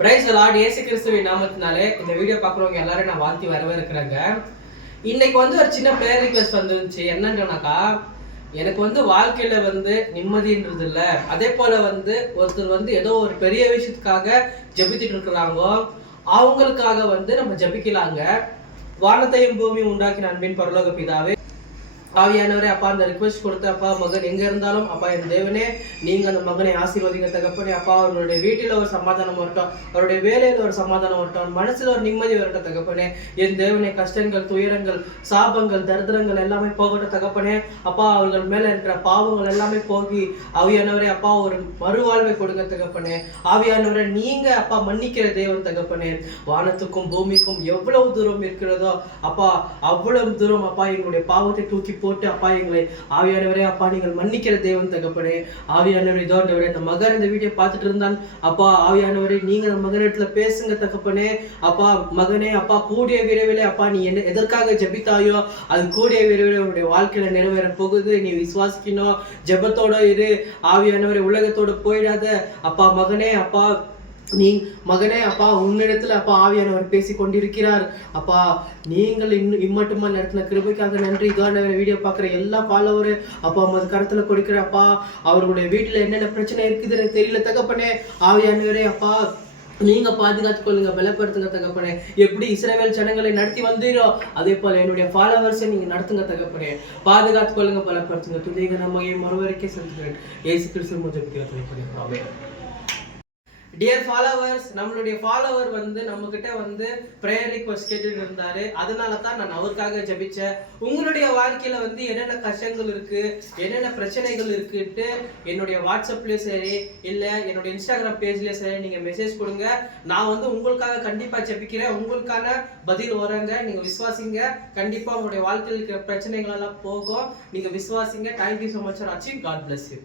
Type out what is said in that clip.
Praise the Lord. இயேசு கிறிஸ்துவின் நாமத்தினாலே இந்த வீடியோ பார்க்குறவங்க எல்லாரும் நான் வாழ்த்தி வரவேற்கிறேங்க. இன்னைக்கு ஒரு சின்ன ப்ரேயர் ரிக்வெஸ்ட் வந்துருந்துச்சு. என்னன்னாக்கா, எனக்கு வாழ்க்கையில நிம்மதின்றது இல்லை. அதே போல ஒருத்தர் ஏதோ ஒரு பெரிய விஷயத்துக்காக ஜெபித்துட்டு இருக்கிறாங்க. அவங்களுக்காக நம்ம ஜெபிக்கலாங்க. வானத்தையும் பூமியும் உண்டாக்கின அன்பின் பரலோக பிதாவே, ஆவியானவரே, அப்பா அந்த ரிக்வெஸ்ட் கொடுத்த அப்பா மகன் எங்க இருந்தாலும் அப்பா என் தேவனே, நீங்க அந்த மகனை ஆசீர்வதிங்க தகப்பனே. அப்பா அவருடைய வீட்டில் ஒரு சமாதானம் வரட்டும், அவருடைய வேலையில ஒரு சமாதானம் வரட்டும், மனசுல ஒரு நிம்மதி வரட்டும் தகப்பனே. என் தேவனே, கஷ்டங்கள், துயரங்கள், சாபங்கள், தரித்திரங்கள் எல்லாமே போகட்டும் தகப்பனே. அப்பா அவர்கள் மேல இருக்கிற பாவங்கள் எல்லாமே போகி ஆவியானவரே அப்பா ஒரு மறுவாழ்வை கொடுங்க தகப்பனே. ஆவியானவரே, நீங்க அப்பா மன்னிக்கிற தேவன் தகப்பனே. வானத்துக்கும் பூமிக்கும் எவ்வளவு தூரம் இருக்கிறதோ அப்பா அவ்வளவு தூரம் அப்பா எங்களுடைய பாவத்தை தூக்கி போட்டு அப்பா எங்களை ஆவியானவரே அப்பா நீங்கள் மன்னிக்கிற தேவன் தகப்பனே. ஆவியானவரே, இதோண்டவரே இந்த மகன் இந்த வீடியோ பார்த்துட்டு இருந்தான் அப்பா. ஆவியானவரே, நீங்க அந்த மகனிடத்துல பேசுங்க தகப்பனே. அப்பா மகனே, அப்பா கூடிய விரைவிலே அப்பா நீ என்ன எதற்காக ஜெபித்தாயோ அது கூடிய விரைவில் உன்னுடைய வாழ்க்கையில நிறைவேற போகுது. நீ விசுவாசிக்கணும், ஜெபத்தோட இரு. ஆவியானவரே, உலகத்தோட போயிடாத அப்பா. மகனே அப்பா, நீ மகனே அப்பா உன்னிடத்துல அப்பா ஆவியானவர் பேசி கொண்டிருக்கிறார் அப்பா. நீங்கள் இம்மட்டுமா நடத்தின கிருபைக்காக நன்றி. இதோட வீடியோ பார்க்குற எல்லா ஃபாலோவரு அப்பா உமது கருத்துல கொடுக்கிற அப்பா. அவர்களுடைய வீட்டுல என்னென்ன பிரச்சனை இருக்குதுன்னு தெரியல தகப்பனே. ஆவியானவரே அப்பா நீங்க பாதுகாத்து கொள்ளுங்க, பலப்படுத்துங்க தகப்பனே. எப்படி இஸ்ரவேல் ஜனங்களை நடத்தி வந்தீரோ அதே போல என்னுடைய ஃபாலோவர்ஸை நீங்க நடத்துங்க தகப்பனே. பாதுகாத்து கொள்ளுங்க, பலப்படுத்துங்க. துதிக நம்மையை மறுவரைக்கே செலுத்துகிறேன். இயேசு கிறிஸ்து மூலமாக தகப்பனே. ஆமென். டியர் ஃபாலோவர்ஸ், நம்மளுடைய ஃபாலோவர் நம்ம கிட்ட ப்ரேயர் ரிக்வெஸ்ட் கேட்டுட்டு இருந்தாரு. அதனால தான் நான் அவருக்காக ஜெபிச்சேன். உங்களுடைய வாழ்க்கையில என்னென்ன கஷ்டங்கள் இருக்கு, என்னென்ன பிரச்சனைகள் இருக்குன்ட்டு என்னுடைய வாட்ஸ்அப்லயும் சரி இல்ல என்னுடைய இன்ஸ்டாகிராம் பேஜ்லயும் சரி நீங்க மெசேஜ் கொடுங்க. நான் உங்களுக்காக கண்டிப்பா ஜெபிக்கிறேன். உங்களுக்கான பதில் வரங்க. நீங்க விசுவாசிங்க, கண்டிப்பா உங்களுடைய வாழ்க்கையில் இருக்கிற பிரச்சனைகள் எல்லாம் போகும். நீங்க விசுவாசிங்க. Thank you so much for watching. God bless you.